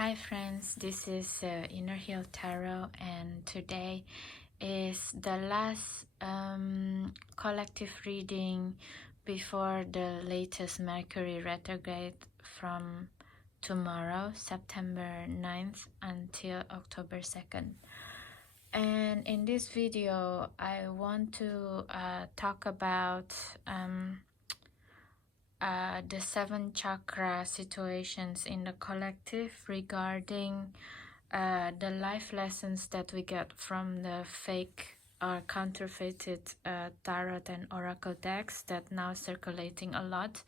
Hi friends, this is Inner Heal Tarot, and today is the last collective reading before the latest Mercury retrograde from tomorrow, September 9th until October 2nd. And in this video, I want to talk about the 7 chakra situations in the collective regarding the life lessons that we get from the fake or counterfeited tarot and oracle decks that now circulating a lot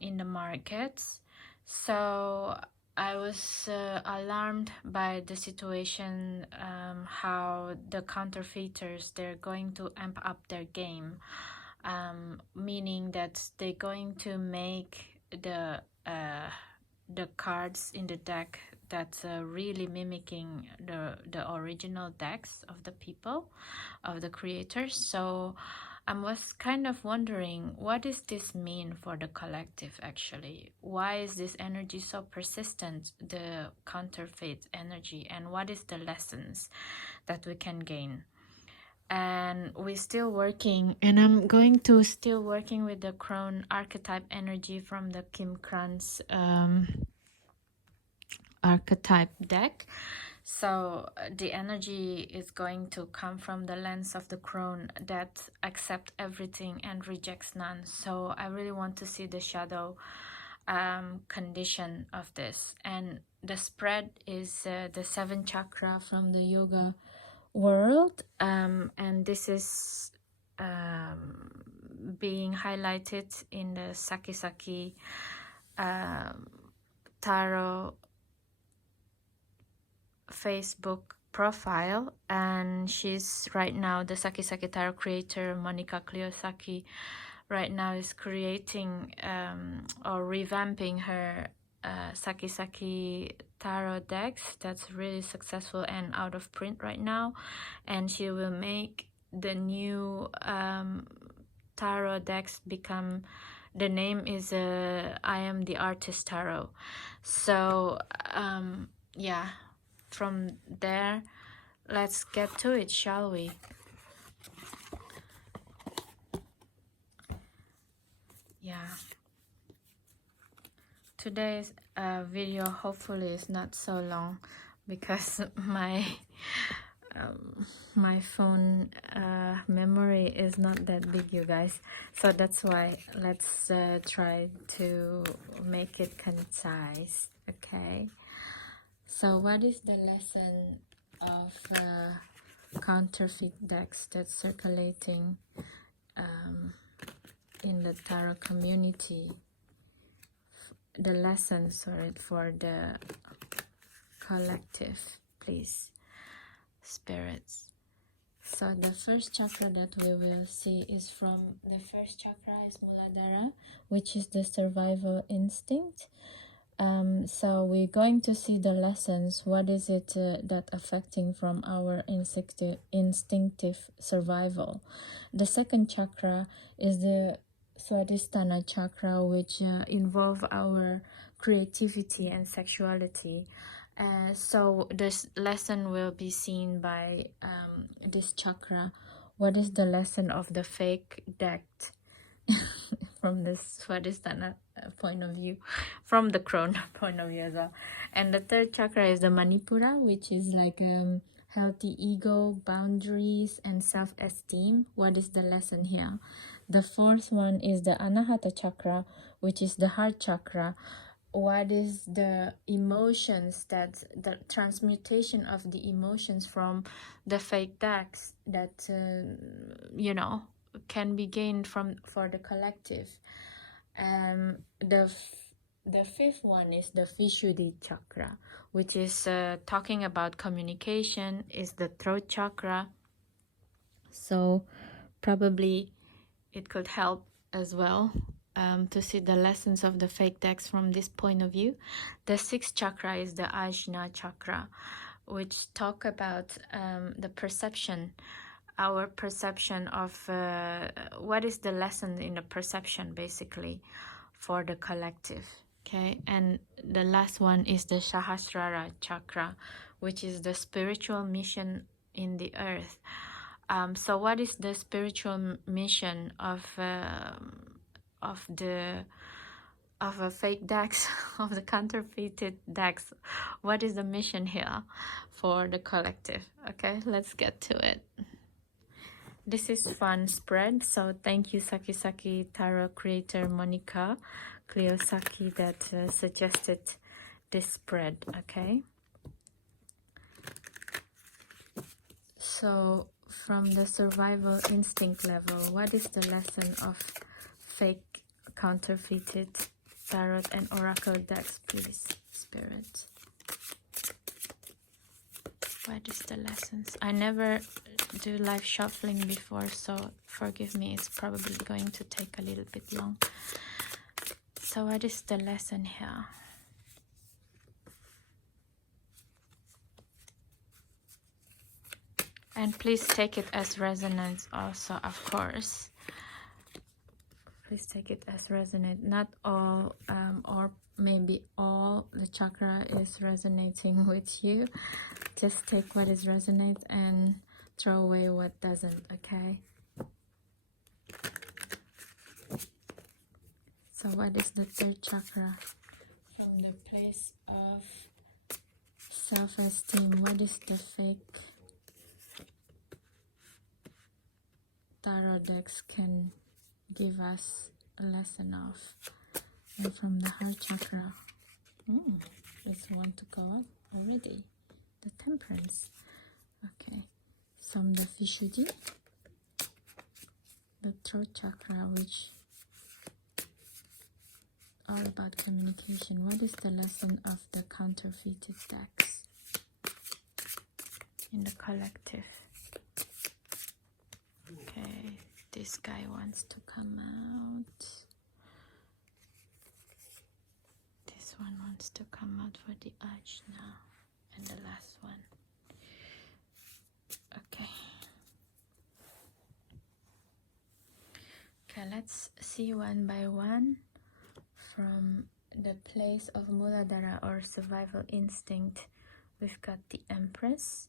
in the markets. So I was alarmed by the situation, how the counterfeiters, they're going to amp up their game, meaning that they're going to make the cards in the deck that's really mimicking the original decks of the people, of the creators. So I was kind of wondering, what does this mean for the collective actually? Why is this energy so persistent, the counterfeit energy, and what is the lessons that we can gain? And we're still working, and I'm going to still working with the Crone archetype energy from the Kim Kranz archetype deck. So the energy is going to come from the lens of the Crone that accepts everything and rejects none. So I really want to see the shadow condition of this. And the spread is the 7 chakra from the yoga world, and this is being highlighted in the Saki Tarot Facebook profile, and she's right now, the Saki Tarot creator Monica Cleosaki right now is creating or revamping her Saki tarot decks that's really successful and out of print right now, and she will make the new tarot decks become, the name is I Am the Artist Tarot. So yeah, from there, let's get to it, shall we? Yeah, today's video hopefully is not so long because my my phone memory is not that big, you guys, so that's why let's try to make it concise. Okay, so what is the lesson of counterfeit decks that's circulating in the tarot community? The lessons for the collective, please, spirits. So the first chakra that we will see is from, the first chakra is Muladhara, which is the survival instinct. So we're going to see the lessons. What is it that affecting from our instinctive survival? The second chakra is the Swadhisthana chakra, which involve our creativity and sexuality. So this lesson will be seen by this chakra. What is the lesson of the fake deck from the Swadhisthana point of view, from the Crone point of view as well? And the third chakra is the Manipura, which is like healthy ego, boundaries, and self-esteem. What is the lesson here? The fourth one is the Anahata chakra, which is the heart chakra. What is the emotions, that the transmutation of the emotions from the fake decks that you know, can be gained for the collective? The fifth one is the Vishuddhi chakra, which is talking about communication, is the throat chakra. So probably it could help as well to see the lessons of the fake decks from this point of view. The sixth chakra is the Ajna chakra, which talk about the perception, our perception of what is the lesson in the perception basically for the collective. Okay, and the last one is the Sahasrara chakra, which is the spiritual mission in the earth. So what is the spiritual mission of the of a fake decks, of the counterfeited decks? What is the mission here for the collective? Okay, let's get to it. This is fun spread, so thank you Saki Saki Tarot creator Monica Kliosaki that suggested this spread. Okay, so from the survival instinct level, what is the lesson of fake counterfeited tarot and oracle decks, please, Spirit? What is the lessons? I never do live shuffling before, so forgive me, it's probably going to take a little bit long. So what is the lesson here? And please take it as resonance also, of course. Please take it as resonate. Not all or maybe all the chakra is resonating with you. Just take what is resonate and throw away what doesn't, okay? So what is the third chakra? From the place of self-esteem, what is the fake tarot decks can give us a lesson of? And from the heart chakra, just want to go up already. The temperance. Okay, from the Vishuddhi, the throat chakra, which all about communication. What is the lesson of the counterfeited decks in the collective? Okay, this guy wants to come out. This one wants to come out for the edge now. And the last one. Okay. Okay, let's see one by one. From the place of Muladhara or survival instinct, we've got the Empress.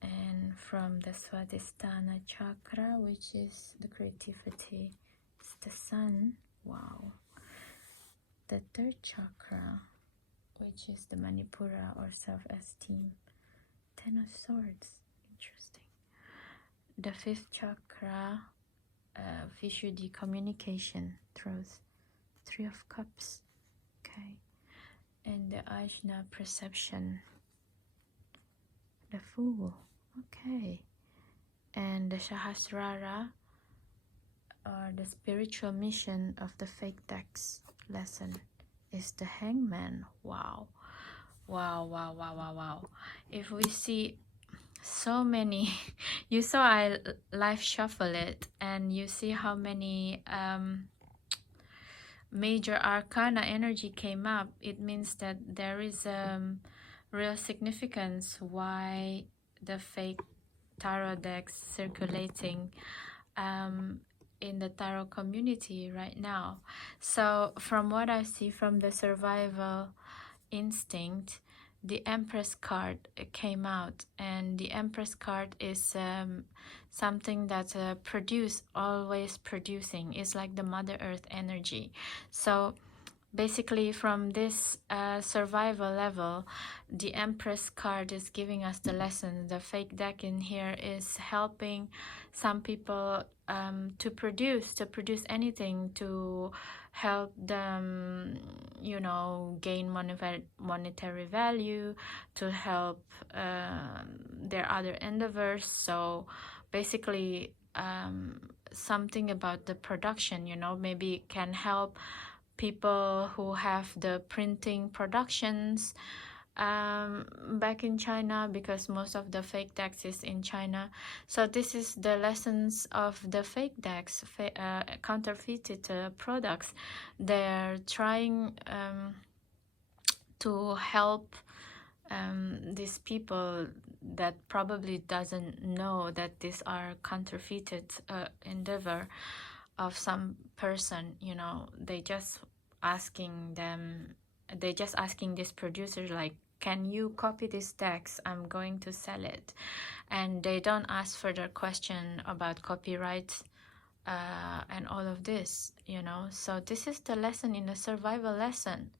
And from the Swadhisthana chakra, which is the creativity, it's the Sun. Wow. The third chakra, which is the Manipura or self-esteem, Ten of Swords. Interesting. The fifth chakra, Vishuddhi, communication, truth, Three of Cups. Okay. And the Ajna, perception, the Fool. Okay. And the Sahasrara, or the spiritual mission of the fake decks lesson, is the Hangman. Wow. Wow, wow, wow, wow, wow. If we see so many, you saw I live shuffle it, and you see how many major arcana energy came up. It means that there is real significance why the fake tarot decks circulating in the tarot community right now. So from what I see from the survival instinct, the Empress card came out, and the Empress card is something that always producing. It's like the Mother Earth energy. So basically from this survival level, the Empress card is giving us the lesson. The fake deck in here is helping some people to produce anything, to help them, you know, gain monetary value, to help their other endeavors. So basically something about the production, you know, maybe it can help people who have the printing productions back in China, because most of the fake decks is in China. So this is the lessons of the fake decks, counterfeited products. They're trying to help these people that probably doesn't know that these are counterfeited endeavor of some person, you know. They just asking them, they're just asking this producer, like, can you copy this text? I'm going to sell it. And they don't ask further question about copyright and all of this, you know. So this is the lesson in the survival lesson,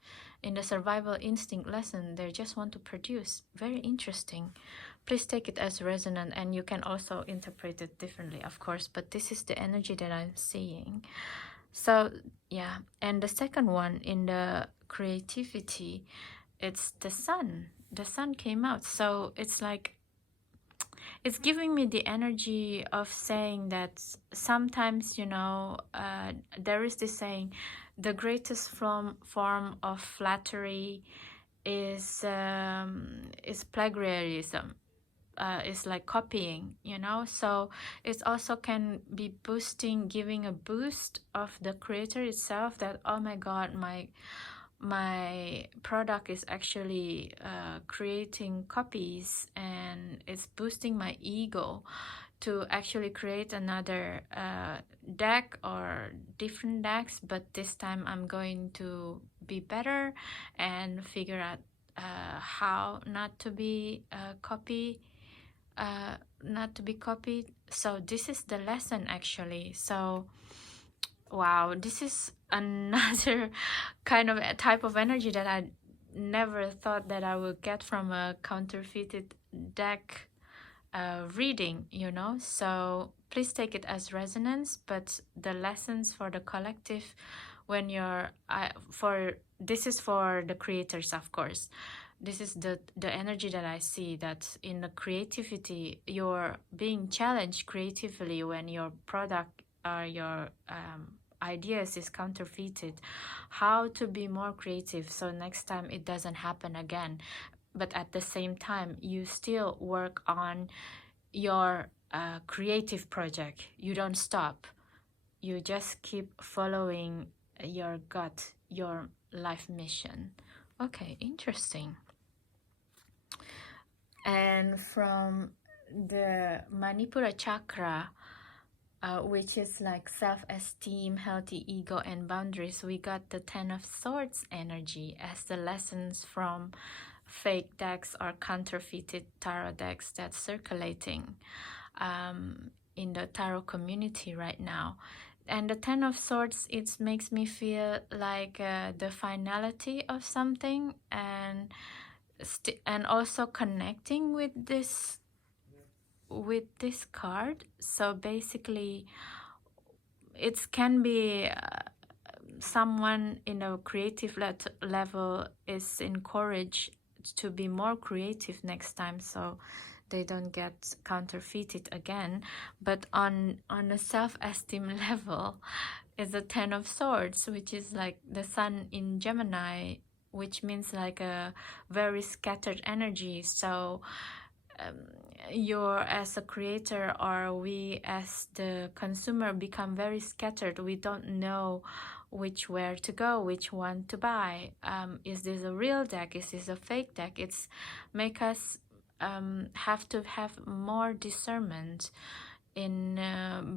in the survival instinct lesson. They just want to produce. Very interesting. Please take it as resonant, and you can also interpret it differently, of course, but this is the energy that I'm seeing. So yeah, and the second one in the creativity, it's the sun. The sun came out. So it's like, it's giving me the energy of saying that sometimes, you know, there is this saying, the greatest form of flattery is plagiarism. Is like copying, you know. So it also can be boosting, giving a boost of the creator itself, that, oh my god, my product is actually creating copies, and it's boosting my ego to actually create another deck or different decks, but this time I'm going to be better and figure out how not to be not to be copied. So this is the lesson actually. So wow, this is another kind of a type of energy that I never thought that I would get from a counterfeited deck reading, you know. So please take it as resonance, but the lessons for the collective, when you're this is for the creators, of course. This is the energy that I see, that in the creativity, you're being challenged creatively when your product or your ideas is counterfeited, how to be more creative so next time it doesn't happen again. But at the same time, you still work on your creative project. You don't stop. You just keep following your gut, your life mission. Okay, interesting. And from the Manipura chakra, which is like self-esteem, healthy ego, and boundaries, we got the 10 of Swords energy as the lessons from fake decks or counterfeited tarot decks that's circulating in the tarot community right now. And the 10 of Swords, it makes me feel like the finality of something, and also connecting with this card. So basically it can be someone in a creative level is encouraged to be more creative next time, so they don't get counterfeited again. But on a self-esteem level, is a 10 of Swords, which is like the sun in Gemini, which means like a very scattered energy. So you're, as a creator, or we as the consumer, become very scattered. We don't know where to go, which one to buy. Is this a real deck? Is this a fake deck? It's make us have to have more discernment in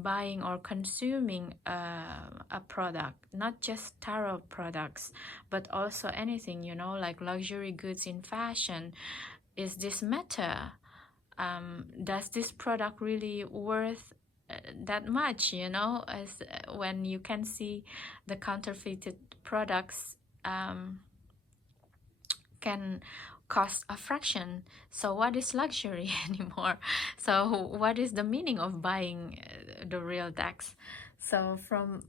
buying or consuming a product, not just tarot products, but also anything, you know, like luxury goods in fashion. Is this meta? Does this product really worth that much, you know, as when you can see the counterfeited products can cost a fraction. So what is luxury anymore? So what is the meaning of buying the real decks? So from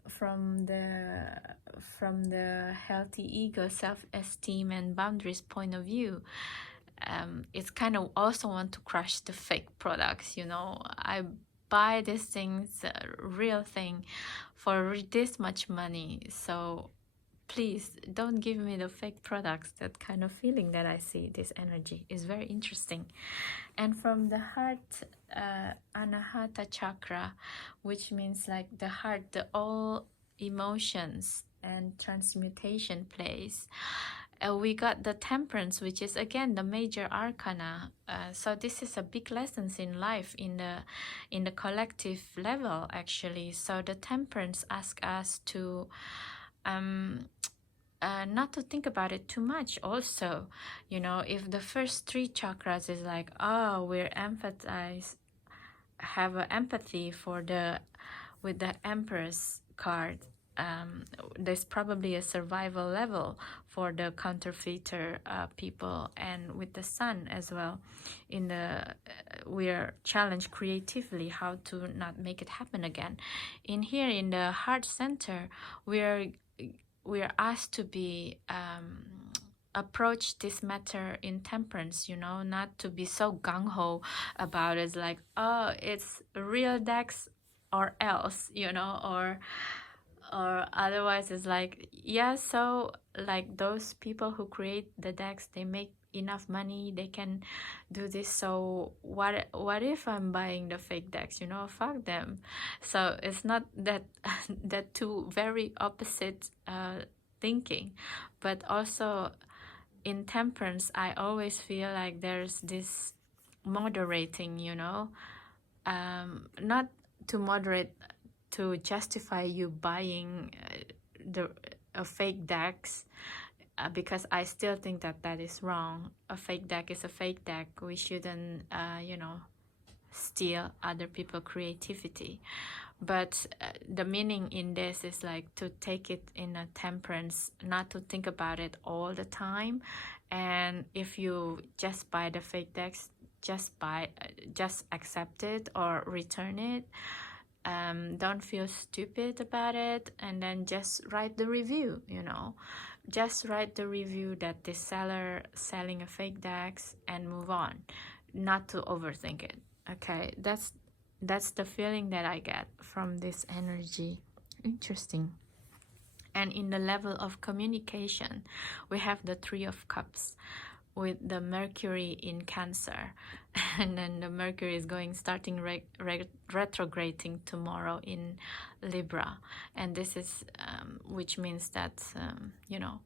the healthy ego, self-esteem, and boundaries point of view, it's kind of also want to crush the fake products, you know. I buy these things, real thing, for this much money, so please don't give me the fake products. That kind of feeling that I see, this energy is very interesting. And from the heart, Anahata chakra, which means like the heart, the all emotions and transmutation place, we got the Temperance, which is again the major arcana. So this is a big lessons in life, in the collective level actually. So the Temperance asks us to not to think about it too much also. You know, if the first three chakras is like, oh, we're empathize, have a empathy for the, with the Empress card, there's probably a survival level for the counterfeiter people, and with the Sun as well. In the we're challenged creatively how to not make it happen again. In here, in the heart center, we're asked to be approach this matter in temperance, you know, not to be so gung-ho about it, like, oh, it's real decks or else, you know, or otherwise it's like, yeah, so like those people who create the decks, they make enough money, they can do this, so what if I'm buying the fake decks, you know, fuck them. So it's not that that two very opposite thinking. But also in temperance, I always feel like there's this moderating, you know, not to moderate to justify you buying the a fake decks, because I still think that that is wrong. A fake deck is a fake deck. We shouldn't, you know, steal other people's creativity. But the meaning in this is like to take it in a temperance, not to think about it all the time. And if you just buy the fake decks, just accept it or return it. Don't feel stupid about it, and then just write the review, you know, just write the review that the seller selling a fake decks and move on, not to overthink it. Okay, that's the feeling that I get from this energy. Interesting. And in the level of communication, we have the Three of Cups with the Mercury in Cancer, and then the Mercury is starting retrograding tomorrow in Libra, and this is which means that you know,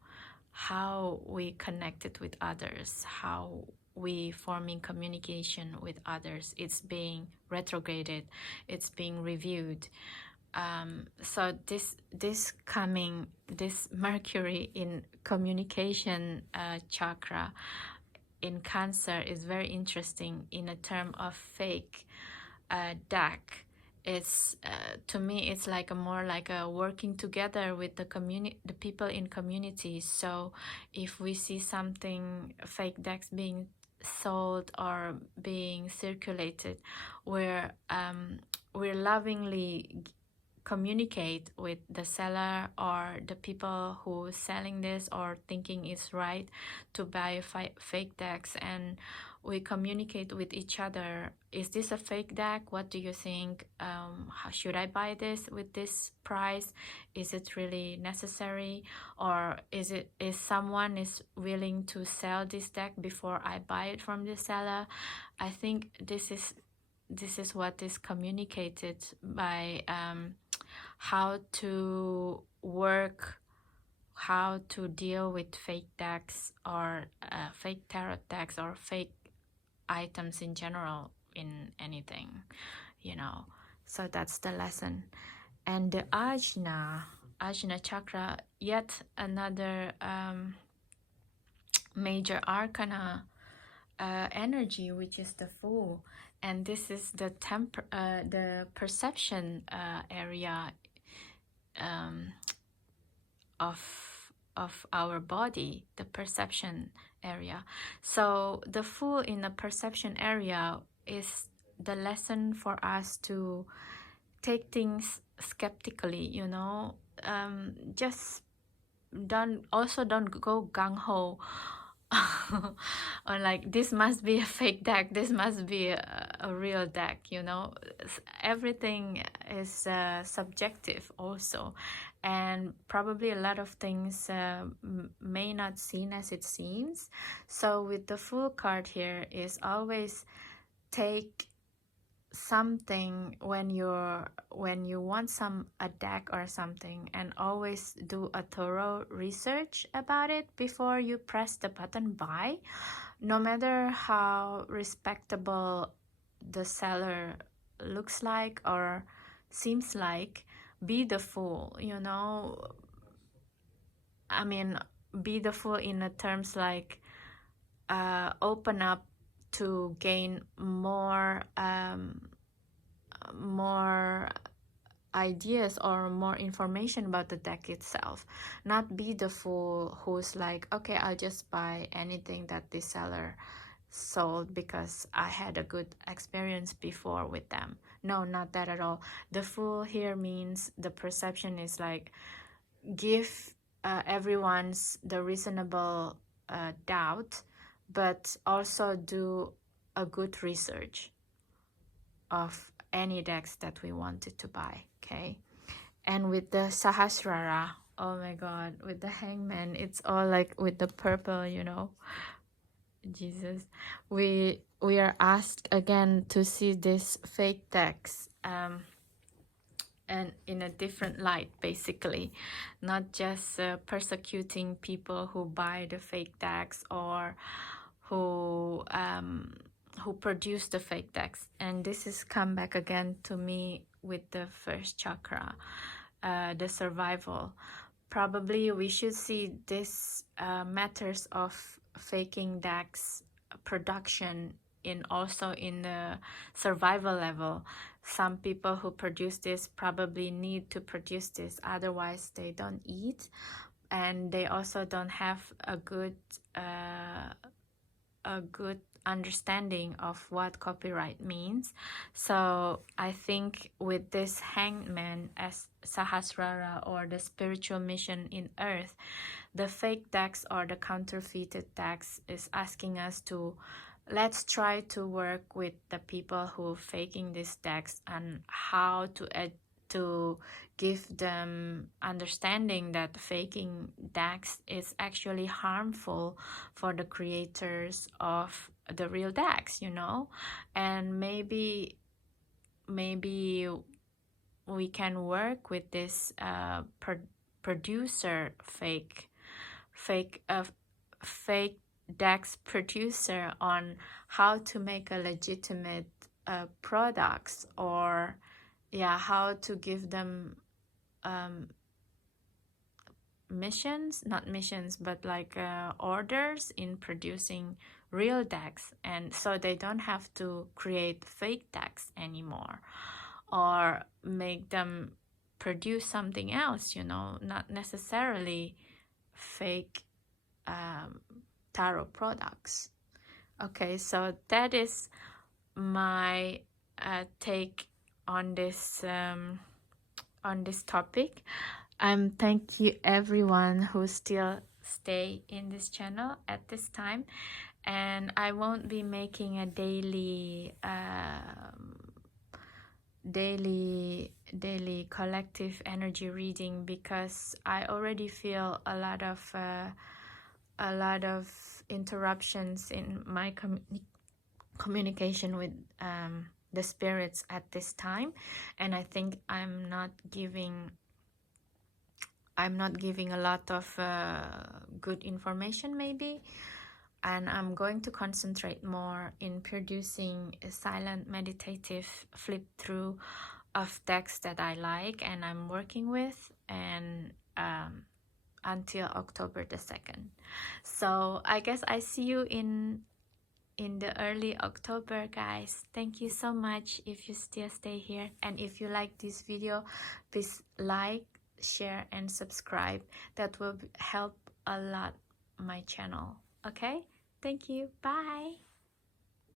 how we connected with others, how we forming communication with others, it's being retrograded, it's being reviewed. So this Mercury in communication chakra in Cancer is very interesting in a term of fake deck. It's to me it's like a more like a working together with the people in community. So if we see something fake decks being sold or being circulated, we're lovingly communicate with the seller or the people who selling this or thinking it's right to buy fake decks, and we communicate with each other. Is this a fake deck? What do you think? How should I buy this with this price? Is it really necessary? Or is someone is willing to sell this deck before I buy it from the seller? I think this is what is communicated by how to work, how to deal with fake decks or fake tarot decks or fake items in general in anything, you know. So that's the lesson. And the Ajna chakra, yet another major arcana energy, which is the Fool, and this is the perception area of our body, the perception area. So the Fool in the perception area is the lesson for us to take things skeptically, you know. Just don't go gung-ho or like this must be a fake deck, this must be a real deck, you know. Everything is subjective also, and probably a lot of things may not seen as it seems. So with the Fool card here is always take something when you want a deck or something, and always do a thorough research about it before you press the button buy, no matter how respectable the seller looks like or seems like. Be the Fool, you know. I mean, be the Fool in the terms like open up to gain more ideas or more information about the deck itself. Not be the fool who's like, okay, I'll just buy anything that this seller sold because I had a good experience before with them. No, not that at all. The fool here means the perception is like, give everyone's the reasonable doubt, but also do a good research of any decks that we wanted to buy. Okay, and with the sahasrara, oh my god, with the hangman, it's all like with the purple, you know, Jesus, we are asked again to see this fake decks and in a different light, basically, not just persecuting people who buy the fake decks or who produce the fake decks. And this is come back again to me with the first chakra, the survival. Probably we should see this matters of faking decks production in also in the survival level. Some people who produce this probably need to produce this, otherwise they don't eat, and they also don't have a good understanding of what copyright means. So I think with this hangman as sahasrara, or the spiritual mission in earth, the fake decks or the counterfeited decks is asking us to, let's try to work with the people who are faking these decks and how to give them understanding that faking decks is actually harmful for the creators of the real decks, you know. And maybe we can work with this producer fake decks producer on how to make a legitimate products, or how to give them not missions, but like orders in producing real decks, and so they don't have to create fake decks anymore or make them produce something else, you know, not necessarily fake tarot products. Okay, so that is my take on this topic. Thank you everyone who still stay in this channel at this time, and I won't be making a daily collective energy reading because I already feel a lot of interruptions in my communication with the spirits at this time, and I think I'm not giving a lot of good information maybe, and I'm going to concentrate more in producing a silent meditative flip through of decks that I like and I'm working with, and until October the 2nd. So I guess I see you in the early October, guys. Thank you so much if you still stay here, and if you like this video, please like, share and subscribe. That will help a lot my channel. Okay, thank you, bye.